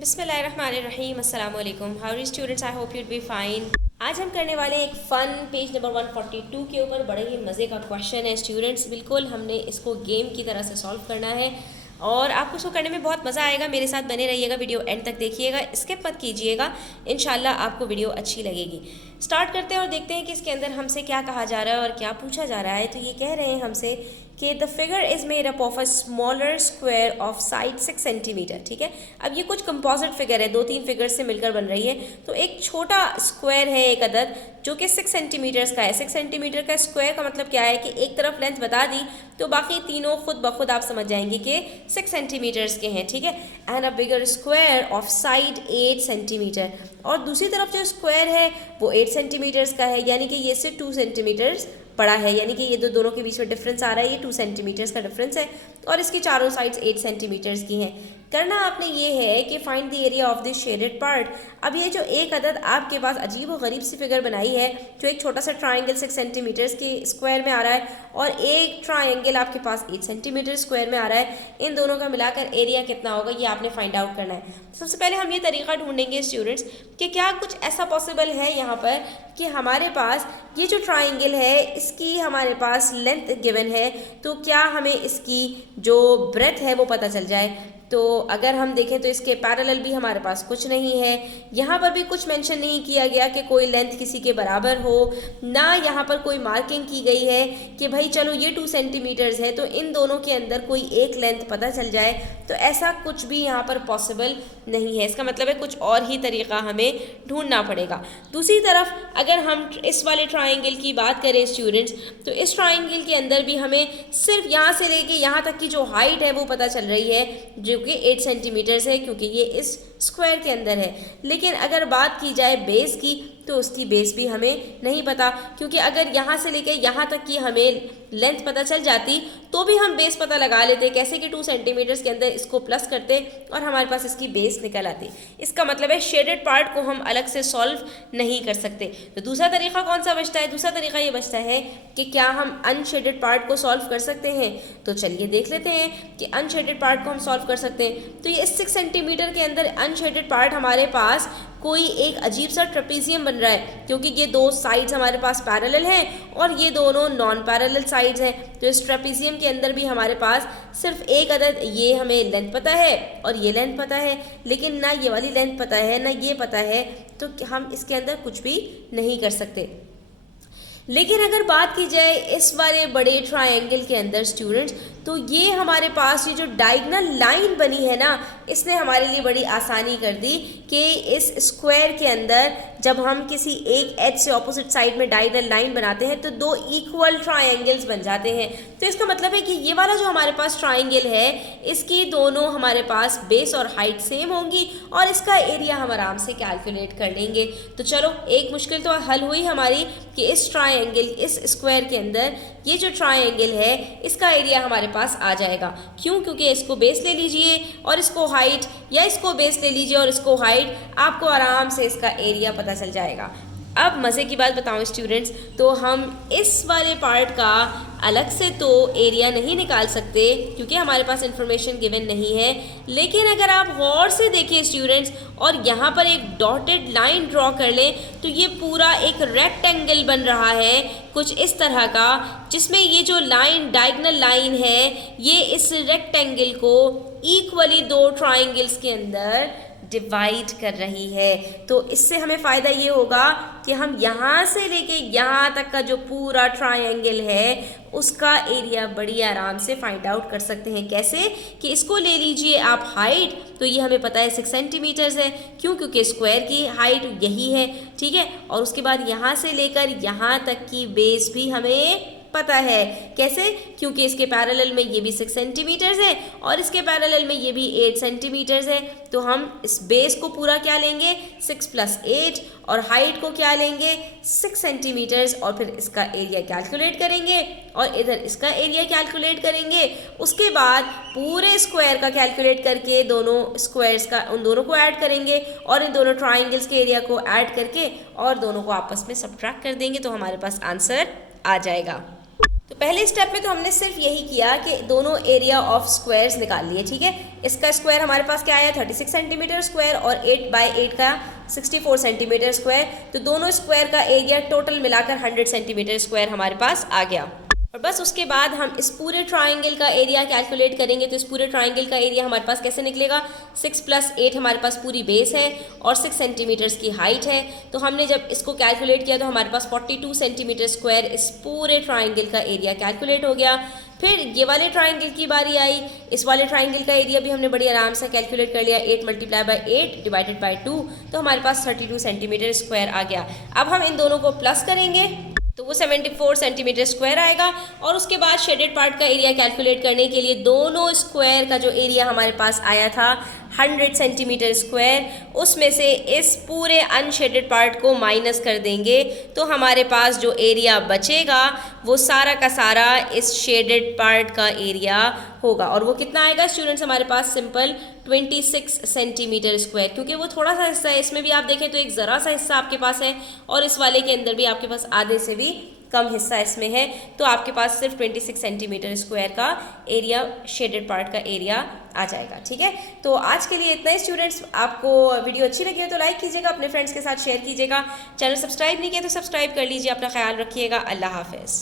बिस्मिल्लाहिर्रहमानिर्रहीम अस्सलाम वालेकुम। How are students, I hope you'd be fine. आज हम करने वाले हैं एक फ़न पेज नंबर 142 के ऊपर। बड़े ही मज़े का क्वेश्चन है स्टूडेंट्स, बिल्कुल हमने इसको गेम की तरह से सॉल्व करना है और आपको इसको करने में बहुत मज़ा आएगा। मेरे साथ बने रहिएगा, वीडियो एंड तक देखिएगा, स्किप मत कीजिएगा, इंशाल्लाह आपको वीडियो अच्छी लगेगी। स्टार्ट करते हैं और देखते हैं कि इसके अंदर हमसे क्या कहा जा रहा है और क्या पूछा जा रहा है। तो ये कह रहे हैं हमसे कि the figure is made up of a smaller square of side 6 centimetre. ठीक है, अब ये कुछ कंपोजिट फिगर है, 2-3 फिगर्स से मिलकर बन रही है। तो एक छोटा स्क्वायर है, एक अदद जो कि 6 सेंटीमीटर्स का है। 6 सेंटीमीटर का स्क्वायर का मतलब क्या है कि एक तरफ लेंथ बता दी तो बाकी तीनों खुद ब खुद आप समझ जाएंगे कि 6 सेंटीमीटर्स के हैं। ठीक है, and a bigger square of side 8 centimetre, और दूसरी तरफ जो स्क्वायर है वो 8 सेंटीमीटर्स का है, यानी कि ये से 2 सेंटीमीटर्स बड़ा है, यानी कि ये दोनों के बीच में डिफरेंस आ रहा है, ये 2 सेंटीमीटर्स का डिफरेंस है और इसकी चारों साइड्स 8 सेंटीमीटर्स की हैं। करना आपने ये है कि find the area of this shaded part. अब ये जो एक अदद आपके पास अजीब व गरीब सी फिगर बनाई है, जो एक छोटा सा ट्राइंगल 6 सेंटीमीटर्स के स्क्वायर में आ रहा है और एक ट्राइंगल आपके पास 8 सेंटीमीटर स्क्वायर में आ रहा है, इन दोनों का मिलाकर एरिया कितना होगा ये आपने फाइंड आउट करना है। सबसे पहले हम ये तरीका ढूंढेंगे स्टूडेंट्स कि क्या कुछ ऐसा पॉसिबल है यहाँ पर कि हमारे पास ये जो ट्राइंगल है इसकी हमारे पास लेंथ गिवन है, तो क्या हमें इसकी जो ब्रेथ है वो पता चल जाए। तो अगर हम देखें तो इसके पैरेलल भी हमारे पास कुछ नहीं है, यहाँ पर भी कुछ मेंशन नहीं किया गया कि कोई लेंथ किसी के बराबर हो, ना यहाँ पर कोई मार्किंग की गई है कि भाई चलो ये 2 सेंटीमीटर्स है तो इन दोनों के अंदर कोई एक लेंथ पता चल जाए। तो ऐसा कुछ भी यहाँ पर पॉसिबल नहीं है, इसका मतलब है कुछ और ही तरीका हमें ढूंढना पड़ेगा। दूसरी तरफ अगर हम इस वाले ट्राइंगल की बात करें स्टूडेंट्स, तो इस ट्राइंगल के अंदर भी हमें सिर्फ यहाँ से लेके यहाँ तक की जो हाइट है वो पता चल रही है, जो कि 8 सेंटीमीटर्स है, क्योंकि ये इस स्क्वायर के अंदर है। लेकिन अगर बात की जाए बेस की तो उसकी बेस भी हमें नहीं पता, क्योंकि अगर यहाँ से लेके यहाँ तक की हमें लेंथ पता चल जाती तो भी हम बेस पता लगा लेते, कैसे कि 2 सेंटीमीटर्स के अंदर इसको प्लस करते और हमारे पास इसकी बेस निकल आती। इसका मतलब है शेडेड पार्ट को हम अलग से सॉल्व नहीं कर सकते। तो दूसरा तरीका कौन सा बचता है? दूसरा तरीका ये बचता है कि क्या हम अनशेडेड पार्ट को सॉल्व कर सकते हैं। तो चलिए देख लेते हैं कि अनशेडेड पार्ट को हम सॉल्व कर सकते हैं। तो ये 6 सेंटीमीटर के अंदर अनशेडेड पार्ट हमारे पास कोई एक अजीब सा ट्रेपेजियम बन रहा है, क्योंकि ये दो साइड्स हमारे पास पैरेलल हैं और ये दोनों नॉन पैरेलल साइड्स हैं। तो इस ट्रेपेजियम के अंदर भी हमारे पास सिर्फ एक अदद ये हमें लेंथ पता है और ये लेंथ पता है, लेकिन ना ये वाली लेंथ पता है ना ये पता है, तो हम इसके अंदर कुछ भी नहीं कर सकते। लेकिन अगर बात की जाए इस वाले बड़े ट्रायंगल के अंदर स्टूडेंट्स, तो ये हमारे पास ये जो डायगोनल लाइन बनी है ना, इसने हमारे लिए बड़ी आसानी कर दी कि इस स्क्वायर के अंदर जब हम किसी एक एज से ऑपोजिट साइड में डायगोनल लाइन बनाते हैं तो दो इक्वल ट्रायंगल्स बन जाते हैं। तो इसका मतलब है कि ये वाला जो हमारे पास ट्रायंगल है इसकी दोनों हमारे पास बेस और हाइट सेम होंगी और इसका एरिया हम आराम से कैलकुलेट कर लेंगे। तो चलो एक मुश्किल तो हल हुई हमारी कि इस ट्रायंगल, इस स्क्वायर के अंदर ये जो ट्रायंगल है इसका एरिया हमारे पास आ जाएगा। क्यों? क्योंकि इसको बेस ले लीजिए और इसको हाइट, या इसको बेस ले लीजिए और इसको हाइट, आपको आराम से इसका एरिया पता चल जाएगा। अब मज़े की बात बताऊं स्टूडेंट्स, तो हम इस वाले पार्ट का अलग से तो एरिया नहीं निकाल सकते क्योंकि हमारे पास इंफॉर्मेशन गिवन नहीं है। लेकिन अगर आप गौर से देखिए स्टूडेंट्स और यहाँ पर एक डॉटेड लाइन ड्रॉ कर लें तो ये पूरा एक रेक्टेंगल बन रहा है कुछ इस तरह का, जिसमें ये जो लाइन डायगोनल लाइन है ये इस रेक्टेंगल को इक्वली दो ट्राइंगल्स के अंदर डिवाइड कर रही है। तो इससे हमें फ़ायदा ये होगा कि हम यहाँ से लेके यहाँ तक का जो पूरा ट्रायंगल है उसका एरिया बड़ी आराम से फाइंड आउट कर सकते हैं। कैसे? कि इसको ले लीजिए आप हाइट, तो ये हमें पता है 6 सेंटीमीटर्स है। क्यों? क्योंकि स्क्वायर की हाइट यही है, ठीक है। और उसके बाद यहाँ से लेकर यहाँ तक की बेस भी हमें पता है। कैसे? क्योंकि इसके पैरेलल में ये भी 6 सेंटीमीटर्स है और इसके पैरेलल में ये भी 8 सेंटीमीटर्स है। तो हम इस बेस को पूरा क्या लेंगे 6 + 8 और हाइट को क्या लेंगे 6 सेंटीमीटर्स और फिर इसका एरिया कैलकुलेट करेंगे और इधर इसका एरिया कैलकुलेट करेंगे। उसके बाद पूरे स्क्वायर का कैलकुलेट करके दोनों स्क्वायर्स का उन दोनों को ऐड करेंगे और इन दोनों ट्राइंगल्स के एरिया को ऐड करके और दोनों को आपस में सब्ट्रैक्ट कर देंगे, तो हमारे पास आंसर आ जाएगा। तो पहले स्टेप में तो हमने सिर्फ यही किया कि दोनों एरिया ऑफ स्क्वायर्स निकाल लिए, ठीक है। इसका स्क्वायर हमारे पास क्या आया 36 सेंटीमीटर स्क्वायर और 8/8 का 64 सेंटीमीटर स्क्वायर। तो दोनों स्क्वायर का एरिया टोटल मिलाकर 100 सेंटीमीटर स्क्वायर हमारे पास आ गया। और बस उसके बाद हम इस पूरे ट्राइंगल का एरिया कैलकुलेट करेंगे। तो इस पूरे ट्राइंगल का एरिया हमारे पास कैसे निकलेगा, 6 + 8 हमारे पास पूरी बेस है और 6 सेंटीमीटर्स की हाइट है। तो हमने जब इसको कैलकुलेट किया तो हमारे पास 42 सेंटीमीटर स्क्वायर इस पूरे ट्राइंगल का एरिया कैलकुलेट हो गया। फिर ये वाले ट्राइंगल की बारी आई। इस वाले ट्राइंगल का एरिया भी हमने बड़ी आराम से कैलकुलेट कर लिया, 8 × 8 / 2, तो हमारे पास 32 सेंटीमीटर स्क्वायर आ गया। अब हम इन दोनों को प्लस करेंगे तो वो 74 सेंटीमीटर स्क्वायर आएगा। और उसके बाद शेडेड पार्ट का एरिया कैलकुलेट करने के लिए दोनों स्क्वायर का जो एरिया हमारे पास आया था 100 सेंटीमीटर स्क्वायर, उसमें से इस पूरे अनशेडेड पार्ट को माइनस कर देंगे। तो हमारे पास जो एरिया बचेगा वो सारा का सारा इस शेडेड पार्ट का एरिया होगा। और वो कितना आएगा स्टूडेंट्स हमारे पास, सिंपल 26 सेंटीमीटर स्क्वायर। क्योंकि वो थोड़ा सा हिस्सा है, इसमें भी आप देखें तो एक ज़रा सा हिस्सा आपके पास है और इस वाले के अंदर भी आपके पास आधे से भी कम हिस्सा इसमें है। तो आपके पास सिर्फ 26 सेंटीमीटर स्क्वायर का एरिया, शेडेड पार्ट का एरिया आ जाएगा, ठीक है। तो आज के लिए इतना ही स्टूडेंट्स। आपको वीडियो अच्छी लगी हो तो लाइक कीजिएगा, अपने फ्रेंड्स के साथ शेयर कीजिएगा। चैनल सब्सक्राइब नहीं किया तो सब्सक्राइब कर लीजिए। अपना ख्याल रखिएगा। अल्लाह हाफ़िज़।